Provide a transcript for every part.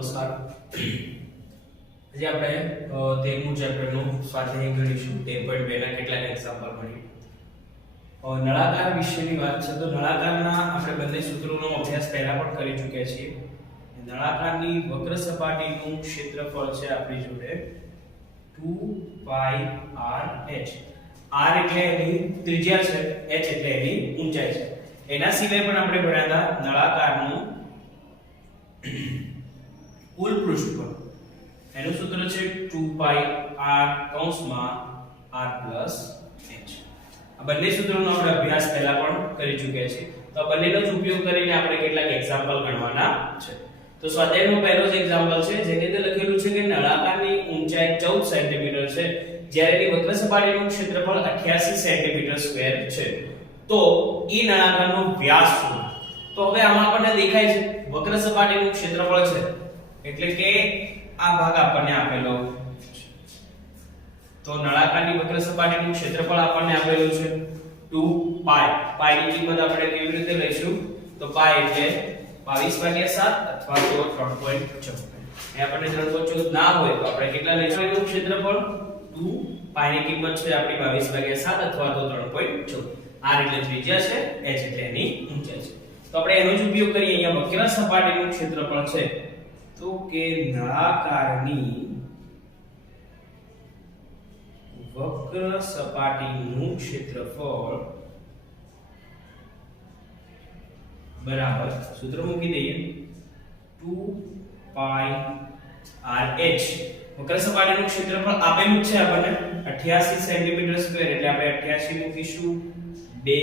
નમસ્કાર. આજે આપણે 13મું ચેપ્ટરનું સ્વાધ્યાય ગણીશું. 13.2 ના કેટલાક એક્ઝામ્પલ ભણીએ. નળાકાર વિશેની વાત છે તો નળાકારના આપણે બંને સૂત્રોનો અભ્યાસ પહેલા પણ કરી ચૂક્યા છીએ. નળાકારની વક્ર સપાટીનું ક્ષેત્રફળ છે આપણી જોડે 2 pi r h. r એટલે એની ત્રિજ્યા છે, h એટલે એની ઊંચાઈ છે. એના સિવાય પણ આપણે ભણ્યા હતા નળાકારનું કુલ પૃષ્ઠફળ. એનું સૂત્ર છે 2 pi r કૌંસમાં r plus h. આ બંને સૂત્રોનો આપણે અભ્યાસ પહેલા પણ કરી ચૂક્યા છીએ. તો આ બંનેનો જ ઉપયોગ કરીને આપણે કેટલાક એક્ઝામ્પલ ગણવાના છે. તો સ્વાધ્યાયનો પહેલો જ એક્ઝામ્પલ છે જેની અંદર લખેલું છે કે નળાકારની ઊંચાઈ 14 સેન્ટીમીટર છે જ્યારે એની વક્ર સપાટીનું ક્ષેત્રફળ 88 સેન્ટીમીટર સ્ક્વેર છે. તો ઈ નળાકારનો વ્યાસ શોધો. તો હવે આમાં આપણને દેખાય છે વક્ર સપાટીનું ક્ષેત્રફળ છે એટલે કે આ ભાગ આપણને આપેલો છે. તો નળાકારની વક્ર સપાટીનું ક્ષેત્રફળ આપણને આપેલું છે 2 પાઈ. પાઈ ની કિંમત આપણે કેવી રીતે લઈશું? તો પાઈ એટલે 22/7 અથવા તો 3.14. એ આપણને 3.14 ના હોય તો આપણે કેટલા લઈશું એનું ક્ષેત્રફળ? 2 પાઈ ની કિંમત છે આપણી 22/7 અથવા તો 3.14. r એટલે ત્રિજ્યા છે, h એટલે એની ઊંચાઈ છે. તો આપણે એનો જ ઉપયોગ કરીએ. અહીંયા વક્ર સપાટીનું ક્ષેત્રફળ છે તો કે નળાકારની વક્ર સપાટીનું ક્ષેત્રફળ બરાબર સૂત્ર મૂકી દઈએ 2 pi rh. વક્ર સપાટીનું ક્ષેત્રફળ આપેલું છે આપણને 88 સેન્ટીમીટર સ્ક્વેર એટલે આપણે 88 મૂકીશું. 2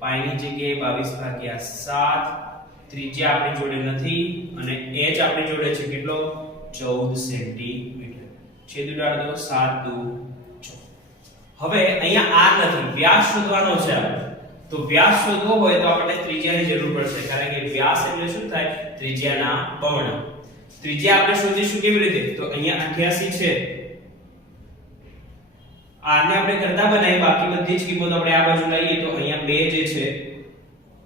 પાઈ ની જગ્યાએ 22/7. ત્રિજ્યા આપણી જોડે નથી અને h આપણી જોડે છે કેટલો? 14 સેન્ટીમીટર. છેદ ઉડાડ દો 7 2 14. હવે અહીંયા r નથી, વ્યાસ શોધવાનો છે આપણે. તો વ્યાસ શોધવો હોય તો આપણે ત્રિજ્યાની જરૂર પડશે કારણ કે વ્યાસ એટલે શું થાય? ત્રિજ્યાના બમણા. ત્રિજ્યા આપણે શોધીશું કેવી રીતે? તો અહીંયા 88 છે. r ને આપણે કરતા બનાવી, બાકી બધી જ કિંમતો આપણે આ બાજુ લઈએ તો અહીંયા 2 જે છે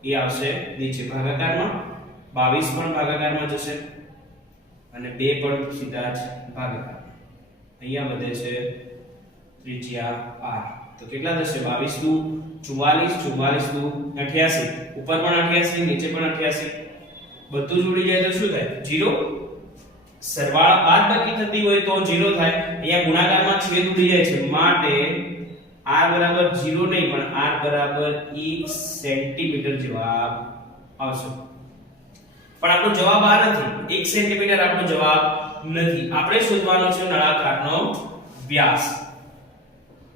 એ આવશે નીચે ભાગાકારમાં, 22 પણ ભાગાકારમાં જશે અને 2 પણ સીધા જ ભાગાકારમાં. અહીંયા વધે છે ત્રિજ્યા r. તો કેટલા થશે? 22 દુ 44, 44 દુ 88. ઉપર પણ 88, નીચે પણ 88. બધું જોડી જાય તો શું થાય? 0. સરવાળા બાદબાકી થતી હોય તો 0 થાય. અહીંયા ગુણાકારમાં છેદ ઉડી જાય છે માટે r બરાબર 0 નહીં પણ r બરાબર 1 સેન્ટીમીટર જવાબ આવશે. પણ આપણો જવાબ આ નથી. 1 સેન્ટીમીટર આપણો જવાબ નથી. આપણે શોધવાનો છે નળાકારનો વ્યાસ.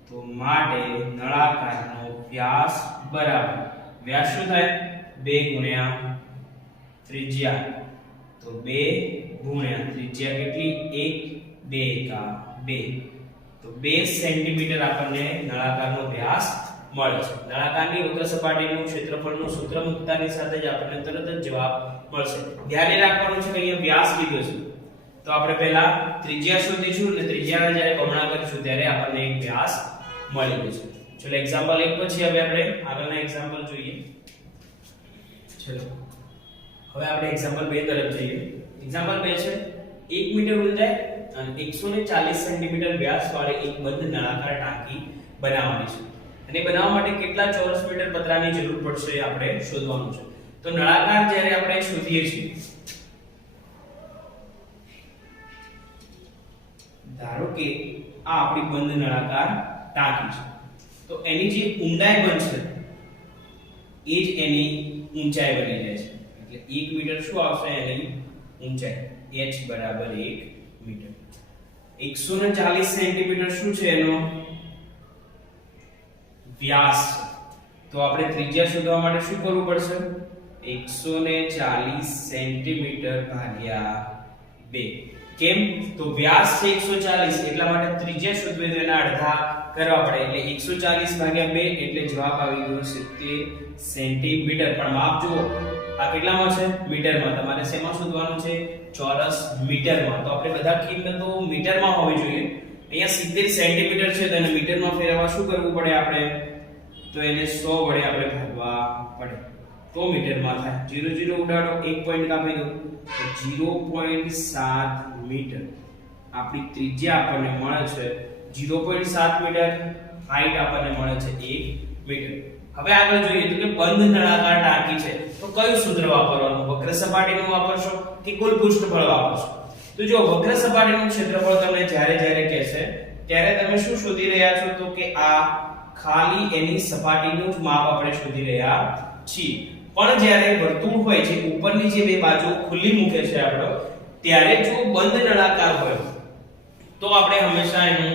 તો માટે નળાકારનો વ્યાસ બરાબર વ્યાસ શું થાય? 2 ગુણ્યા ત્રિજ્યા. તો 2 ગુણ્યા ત્રિજ્યા કેટલી? 1 2 કા 2. તો 2 સેન્ટીમીટર આપણને નળાકારનો વ્યાસ મળે છે. નળાકારની વક્ર સપાટીનું ક્ષેત્રફળનું સૂત્ર મૂકતાની સાથે જ આપણને તરત જ જવાબ મળશે. ધ્યાન રાખવાનું છે કે અહીંયા વ્યાસ કીધો છે તો આપણે પહેલા ત્રિજ્યા શોધીશું અને ત્રિજ્યાના જ્યારે બમણા કરીશું ત્યારે આપણને એક વ્યાસ મળી જશે. ચલો એક્ઝામ્પલ 1 પછી હવે આપણે આગળના એક્ઝામ્પલ જોઈએ. ચલો હવે આપણે એક્ઝામ્પલ 2 તરફ જઈએ. એક્ઝામ્પલ 2 છે 1 મીટર ઊંચાઈ અને 140 સેન્ટીમીટર વ્યાસ વાળી એક બંધ નળાકાર ટાંકી બનાવવાની છે. અને બનાવવા માટે કેટલા ચોરસ મીટર પતરાની જરૂર પડશે એ આપણે શોધવાનું છે. તો નળાકાર જ્યારે આપણે શોધીએ છીએ, ધારો કે આ આપણી બંધ નળાકાર ટાંકી છે તો એની જે ઊંડાઈ બનશે એ જ એની ઊંચાઈ બની જાય છે. એટલે 1 મીટર શું આવશે? એની ઊંચાઈ h બરાબર 1 મીટર. 140 સેન્ટીમીટર શું છે એનો વ્યાસ? તો આપણે ત્રિજ્યા શોધવા માટે શું કરવું પડશે? 140 સેન્ટીમીટર ભાગ્યા 2. કેમ? તો વ્યાસ છે 140 એટલા માટે ત્રિજ્યા શોધવી તો એના અડધા કરવા પડે એટલે 140 ભાગ્યા 2 એટલે જવાબ આવી ગયો 70 સેન્ટીમીટર. પણ માપ જુઓ આ કેટલામાં છે? મીટરમાં. તમારે શેમાં શોધવાનું છે? ચોરસ મીટરમાં. તો આપણે બધા કિંમતો મીટરમાં હોવી જોઈએ. અહીંયા 70 સેન્ટીમીટર છે તો એને મીટરમાં ફેરવવા શું કરવું પડે આપણે? તો એને 100 વડે આપણે ભાગવા પડે. તો મીટરમાં થાય 0 0 ઉડાડો 1 પોઈન્ટ કાપી દો તો 0.7 મીટર આપણી ત્રિજ્યા આપણને મળે છે 0.7 મીટર હાઈટ આપણને મળે છે 1 મીટર હવે આગળ જોઈએ તો કે બંધ નળાકાર ટાંકી છે તો કયું સૂત્ર વાપરવાનું વક્ર સપાટીનું વાપરશો કે કુલ પૃષ્ઠફળ વાપરશો તો જો વક્ર સપાટીનું ક્ષેત્રફળ તમને જ્યારે કહેશે ત્યારે તમે શું શોધી રહ્યા છો તો કે આ ખાલી એની સપાટીનું જ માપ આપણે શોધી રહ્યા છીએ પણ જ્યારે વર્તુળ હોય છે ઉપરની જે બે બાજુ ખુલ્લી મૂકે છે આપણો ત્યારે જો બંધ નળાકાર હોય તો આપણે હંમેશા એનું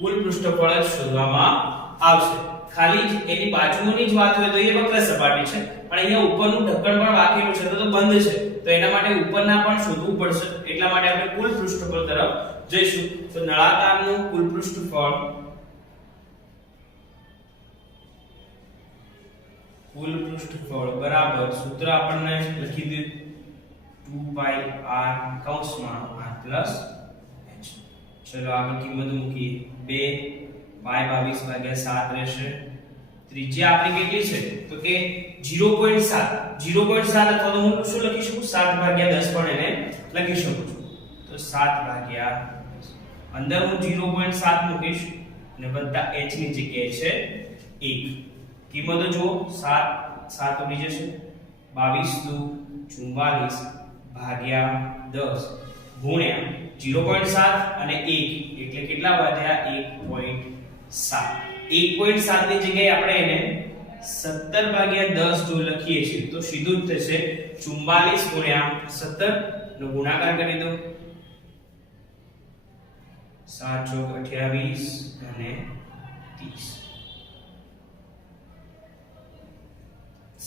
કુલ પૃષ્ઠફળ જ શોધવામાં આવશે ખાલી એની બાજુઓની જ વાત હોય તો એ વક્ર સપાટી છે પણ અહીંયા ઉપરનું ઢક્કણ પણ વાકેલું છે તો બંધ છે તો એના માટે ઉપરના પણ શોધવું પડશે એટલા માટે આપણે કુલ પૃષ્ઠફળ તરફ જઈશું તો નળાકારનું કુલ પૃષ્ઠફળ બરાબર સૂત્ર આપણને લખી દીધું 2 r કૌંસમાં r પ્લસ h ચલો આગળ કિંમત મૂકી 2 y 22 ભાગ્યા 7 રહેશે ત્રિજ્યા આપણી કેટલી છે તો કે 0.7 અથવા તો હું શું લખી શકું 7 ભાગ્યા 10 પણ એને લખી શકું છું તો 7 ભાગ્યા 10 અંદર હું 0.7 મૂકીશ અને બધા h ની જગ્યાએ છે 1 કિંમતો જુઓ 7 ઉડી જશે 22 * 44 ભાગ્યા 10 ગુણ્યા 0.7 અને 1 એટલે કેટલા વધ્યા 1.7 1.7 ની જગ્યાએ આપણે એને 17 ભાગ્યા 10 જો લખીએ છીએ તો સીધું જ થશે 44 ગુણ્યા 17 નો ગુણાકાર કરી દો 7 * 28 અને 30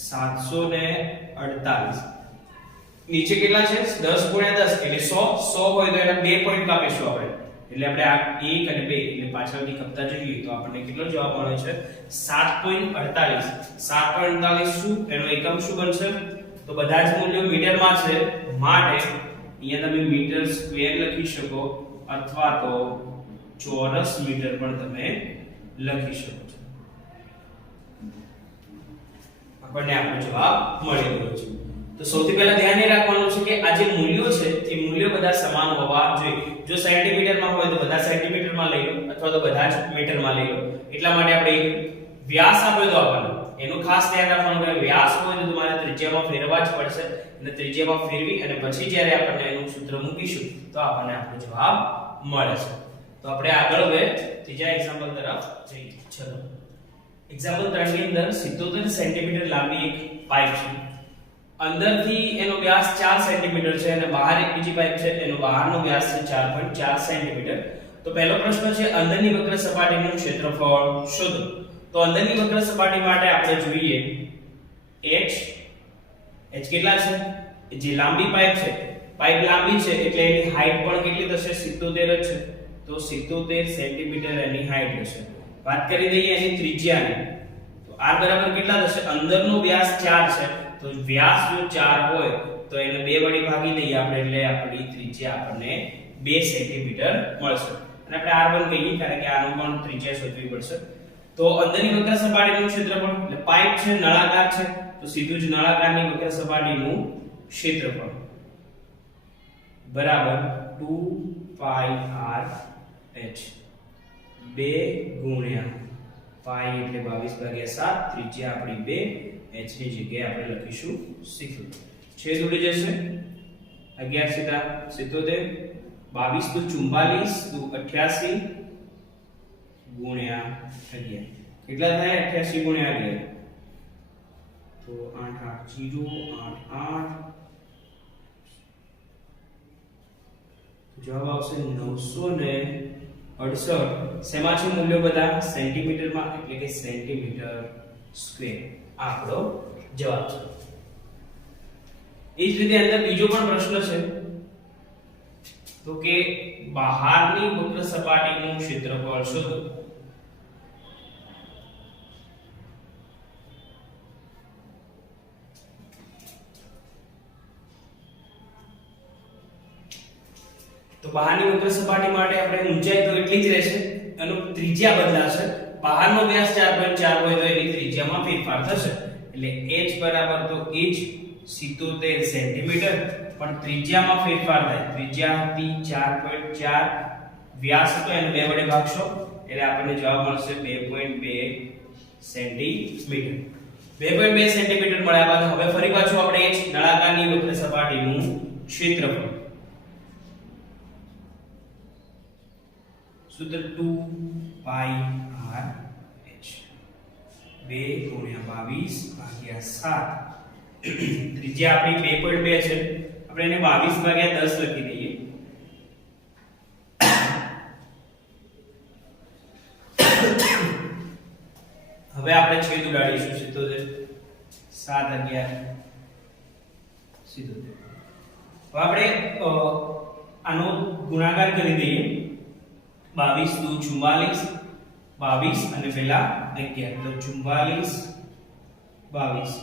748 નીચે કેટલા છે 10 ગુણ્યા 10 એટલે 100 હોય તો એના 2 પોઈન્ટ કાપીશું આપણે એટલે આપણે આ 1 અને 2 એટલે પાછળથી કપતા જઈએ તો આપણને કેટલો જવાબ મળે છે 7.48 7.48 શું એનો એકમ શું બનશે તો બધા જ મૂલ્યો મીટરમાં છે માટે અહીંયા તમે મીટર સ્ક્વેર લખી શકો અથવા તો ચોરસ મીટર પણ તમે લખી શકો છો આપણને આપણો જવાબ મળી ગયો છે તો સૌથી પહેલા ધ્યાન એ રાખવાનું છે કે આ જે મૂલ્યો છે એ મૂલ્યો બધા સમાન હોવા જોઈએ જો સેન્ટીમીટરમાં હોય તો બધા સેન્ટીમીટરમાં લઈ લો અથવા તો બધા જ મીટરમાં લઈ લો એટલા માટે આપણે એક વ્યાસ આપ્યો તો આપણને એનું ખાસ ધ્યાન રાખવાનું કે વ્યાસ હોય તો તમારે ત્રિજ્યામાં ફેરવવા જ પડશે અને ત્રિજ્યામાં ફેરવી અને પછી જ્યારે આપણને એનું સૂત્ર મૂકીશું તો આપણને આપણો જવાબ મળે છે તો આપણે આગળ હવે ત્રીજા એક્ઝામ્પલ તરફ જઈએ ચલો એક્ઝામ્પલ 3 ની અંદર 77 સેન્ટીમીટર લાંબી એક પાઇપ છે અંદરથી એનો વ્યાસ 4 સેન્ટીમીટર છે અને બહાર એક બીજી પાઇપ છે એનો બહારનો વ્યાસ છે 4.4 સેન્ટીમીટર તો પહેલો પ્રશ્ન છે અંદરની વક્ર સપાટીનું ક્ષેત્રફળ શોધો તો અંદરની વક્ર સપાટી માટે આપણે જોઈએ h કેટલા છે જે લાંબી પાઇપ છે પાઇપ લાંબી છે એટલે એની હાઈટ પણ કેટલી થશે 77 જ છે તો 77 સેન્ટીમીટર એની હાઈટ હશે વાત કરી દઈએ એની ત્રિજ્યાની તો r બરાબર કેટલા થશે અંદરનો વ્યાસ 4 છે તો વ્યાસ જો 4 હોય તો એને 2 વડે ભાગી દઈએ આપણે એટલે આપણી ત્રિજ્યા આપણને 2 સેન્ટીમીટર મળશે અને આપણે r1 કહીએ કારણ કે આનો પણ ત્રિજ્યા શોધવી પડશે તો અંદરની વક્ર સપાટીનું ક્ષેત્રફળ એટલે પાઇપ છે નળાકાર છે તો સીધું જ નળાકારની વક્ર સપાટીનું ક્ષેત્રફળ બરાબર 2πrh 2 ગુણ્યા પાઈ એટલે 22/7 ત્રિજ્યા આપણી 2 h ની જગ્યાએ આપણે લખીશું 77 છેદ ઉડી જશે 11 સીધા 77 22 * 44 * 88 ગુણ્યા 11 કેટલા થાય 88 ગુણ્યા 11 તો 8 8 0 8 8 જવાબ આવશે 968 શેમાં છે મૂલ્યો બધા સેન્ટીમીટરમાં એટલે કે સેન્ટીમીટર સ્ક્વેર આપણો જવાબ છે એ જ રીતે અંદર બીજો પણ પ્રશ્ન છે તો કે બહારની વક્ર સપાટીનું ક્ષેત્રફળ શોધો તો બહારની વક્ર સપાટી માટે આપણે ઊંચાઈ તો એટલી જ રહેશે એનો ત્રિજ્યા બદલાશે બહારનો વ્યાસ 4.4 હોય તો એની ત્રિજ્યામાં ફેરફાર થશે એટલે h બરાબર તો h 77 સેન્ટીમીટર, પણ ત્રિજ્યામાં ફેરફાર થાય. ત્રિજ્યા હતી 4.4, વ્યાસ હતો એને 2 વડે ભાગશો એટલે આપણને જવાબ મળશે 2.2 સેન્ટીમીટર. 2.2 સેન્ટીમીટર મળ્યા બાદ હવે ફરી પાછું આપણે h નળાકારની વક્ર સપાટીનું ક્ષેત્રફળ સૂત્ર 2 પાઈ r h 2 ગુણ્યા 22 ભાગ્યા 7. ત્રિજ્યા આપણી 2.2 છે, આપણે એને 22 ભાગ્યા 10 લખી દઈએ. હવે આપણે છેદ ઉડાડીશું 77 7 11 77. હવે આપણે આનો ગુણાકાર કરી દઈએ. 22 દુ 44, 22 અને પેલા 11 તો 44 22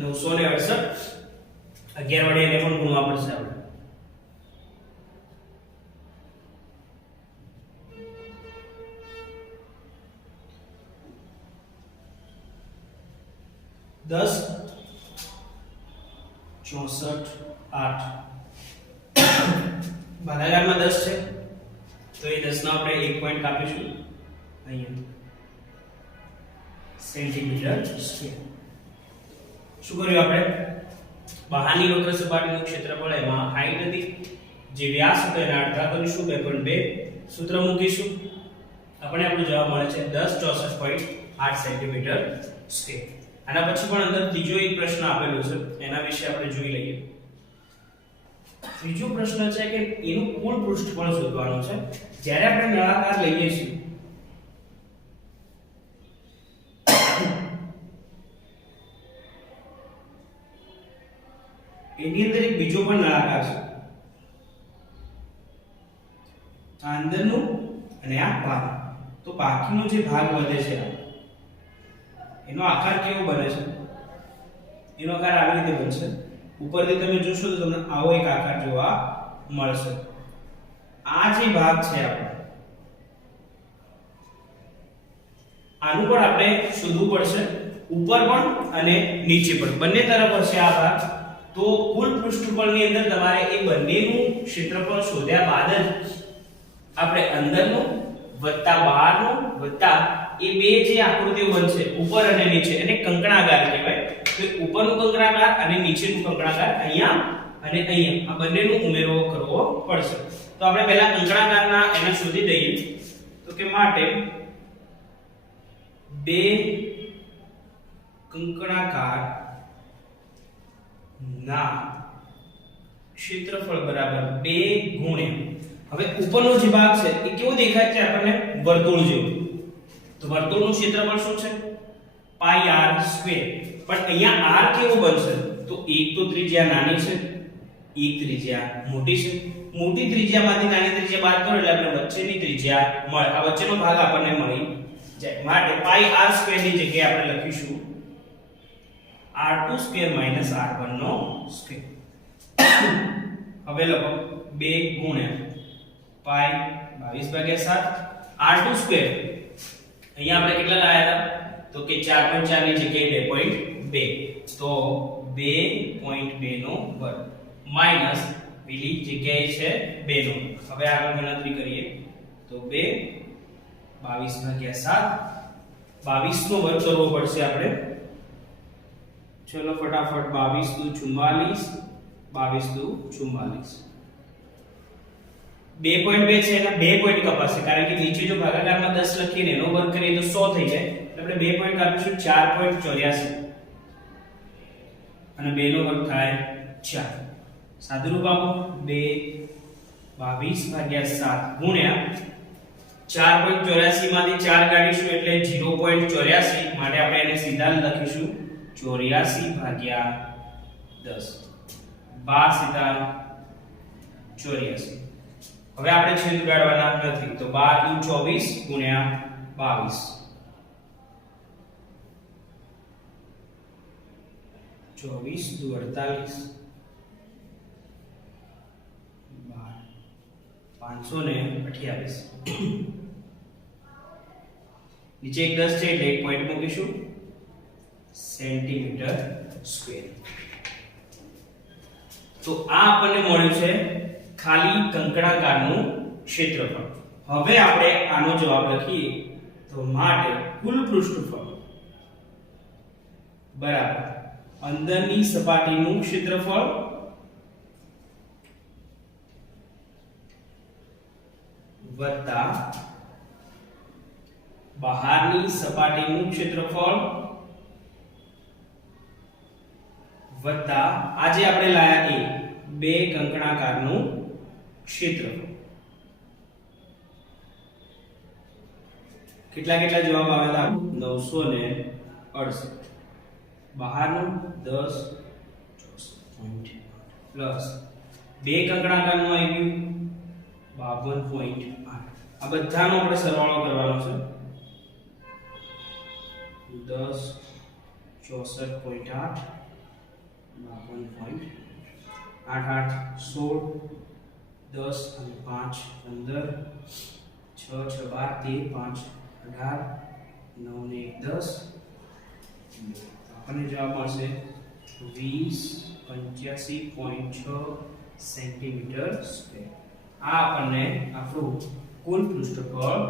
968. 11 વડે એને પણ ગુણવા પડશે આપણે. દસ 64 8 ભાગાકારમાં 10 છે તો એ 10 નો આપણે 1 પોઈન્ટ કાપીશું અહીંયા સેન્ટીમીટર સ્ક્વેર. શું કર્યું આપણે? બહારની વક્ર સપાટીનું ક્ષેત્રફળ એમાં હાઈટ હતી, જે વ્યાસ હતો એના અડધા કરીશું 2.2, સૂત્ર મૂકીશું, આપણે આપણો જવાબ મળે છે 1064.8 સેન્ટીમીટર સ્ક્વેર. આના પછી પણ અંદર ત્રીજો એક પ્રશ્ન આપેલો છે, એના વિશે આપણે જોઈ લઈએ. ત્રીજો પ્રશ્ન છે કે એનું કુલ પૃષ્ઠફળ શોધવાનું છે. જ્યારે આપણે નળાકાર લઈએ છીએ એની અંદર એક બીજો પણ નળાકાર છે, આ અંદરનું અને આ બહાર. તો બાકીનો જે ભાગ વધે છે એનો આકાર કેવો બને છે? એનો આકાર આવી રીતે બનશે. ઉપરથી તમે જોશો તો તમને આવો એક આકાર જોવા મળશે. આ જે ભાગ છે આપણો, આનું પણ આપણે શોધવું પડશે, ઉપર પણ અને નીચે પણ, બંને તરફ હશે આ ભાગ. તો કુલ પૃષ્ઠફળની અંદર તમારે એ બંનેનું ક્ષેત્રફળ શોધ્યા બાદ જ આપણે અંદરનું વત્તા બહારનું વત્તા એ બે જે આકૃતિઓ બનશે ઉપર અને નીચે, એને કંકણાકાર કહેવાય. તો ઉપરનું કંકણાકાર અને નીચેનું કંકણાકાર અહીંયા અને અહીંયા, આ બંનેનું ઉમેરો કરવો પડશે. તો આપણે પહેલા કંકણાકારના એને શોધી દઈએ. તો કે માટે બે કંકણાકાર ના ક્ષેત્રફળ બરાબર 2 ગુણ્યા, હવે ઉપરનો જે ભાગ છે એ કેવો દેખાય છે આપણને? વર્તુળ જેવું. તો વર્તુળનું ક્ષેત્રફળ શું છે? પાઈ r સ્ક્વેર. પણ અહીંયા r કેવો બનશે? તો એક તો ત્રિજ્યા નાની છે, એક ત્રિજ્યા મોટી છે. મોટી ત્રિજ્યામાંથી નાની ત્રિજ્યા બાદ કરો એટલે આપણે વચ્ચેની ત્રિજ્યા મળે. આ વચ્ચેનો ભાગ આપણને મળી જાય. માટે પાઈ r સ્ક્વેર ની જગ્યાએ આપણે લખીશું r2 સ્ક્વેર માઈનસ r1 નો સ્ક્વેર. હવે લખો 2 ગુણ્યા પાઈ 22/7 r2 સ્ક્વેર. અહીંયા આપણે કેટલા લાયા હતા? તો કે 4.4 ની જગ્યાએ 2.2, તો 2.2 નો વર્ગ માઈનસ પેલી જગ્યાએ છે 2 નો. હવે આગળ ગણતરી કરીએ તો 2 22/7, 22 નો વર્ગ કરવો પડશે આપણે. ચલો ફટાફટ 22 દુ 44, 22 દુ 44. 2.2 છે એના 2 પોઈન્ટ કપાશે, કારણ કે નીચે જો ભાગાકારમાં 10 લખીને એનો વર્ગ કરીએ તો 100 થઈ જાય. એટલે આપણે 2 પોઈન્ટ કાપીશું 4.84 અને 2 નો વર્ગ થાય 4. સાદુરૂપ આપો 2 22/7 ગુણ્યા 4.84 માંથી 4 કાઢીશું એટલે 0.84, માટે આપણે એને સીધા લખીશું 84/10. 12 સીધા 84. હવે આપણે છેદ ઉડાડવાના નથી, તો 12 દુ 24 ગુણ્યા 22, 24 દુ 48, 528 નીચે એક 10 છે એટલે એક પોઈન્ટ મૂકીશું સેન્ટીમીટર સ્ક્વેર. તો આ આપણને મળ્યું છે ખાલી કંકણાકારનું ક્ષેત્રફળ. હવે આપણે આનો જવાબ લખીએ તો માટે કુલ પૃષ્ઠફળ બરાબર અંદરની સપાટીનું ક્ષેત્રફળ વત્તા બહારની સપાટીનું ક્ષેત્રફળ વત્તા આજે આપણે લાયા એ બે કંકણાકારનું ક્ષેત્રફળ. કેટલા જવાબ આવેલા 968 બહારનું 10 પ્લસ બે કંકણાકારનું આવી ગયું 52.8. આ બધાનો આપણે સરવાળો કરવાનો છે 10 64.8 52.8 8 16 10 અને 5 15 6 6 12 13 5 18 9 ને 10 આપણને જવાબ મળશે 2085.6 સેન્ટીમીટર સ્ક્વેર. આ આપણને આપણું કુલ પૃષ્ઠફળ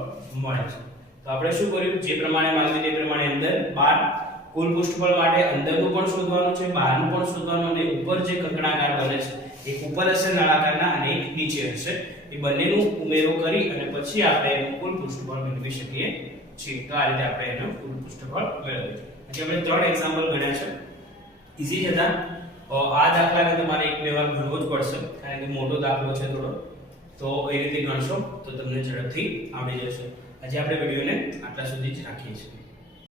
મળે છે. તો આપણે શું કર્યું જે પ્રમાણે માંગ્યું તે પ્રમાણે અંદર 12 કુલ પૃષ્ઠફળ માટે અંદરનું પણ શોધવાનું છે બહારનું પણ શોધવાનું અને ઉપર જે કંકણાકાર બને છે એક ઉપર હશે નળાકારના અને એક નીચે હશે એ બંનેનું ઉમેરો કરી અને પછી આપણે કુલ પૃષ્ઠફળ મેળવી શકીએ છીએ. તો આ રીતે આપણે એનું કુલ પૃષ્ઠફળ મેળવીએ. પછી આપણે 3 એક્ઝામ્પલ ગણ્યા છે ઈઝી હતા. આ દાખલાને તમારે એક બે વાર ગણવો જ પડશે કારણ કે મોટો દાખલો છે થોડો. તો એ રીતે ગણશો તો તમને ઝડપથી આવડી જશે. આજે આપણે વિડિયોને આટલા સુધી જ રાખીએ છીએ.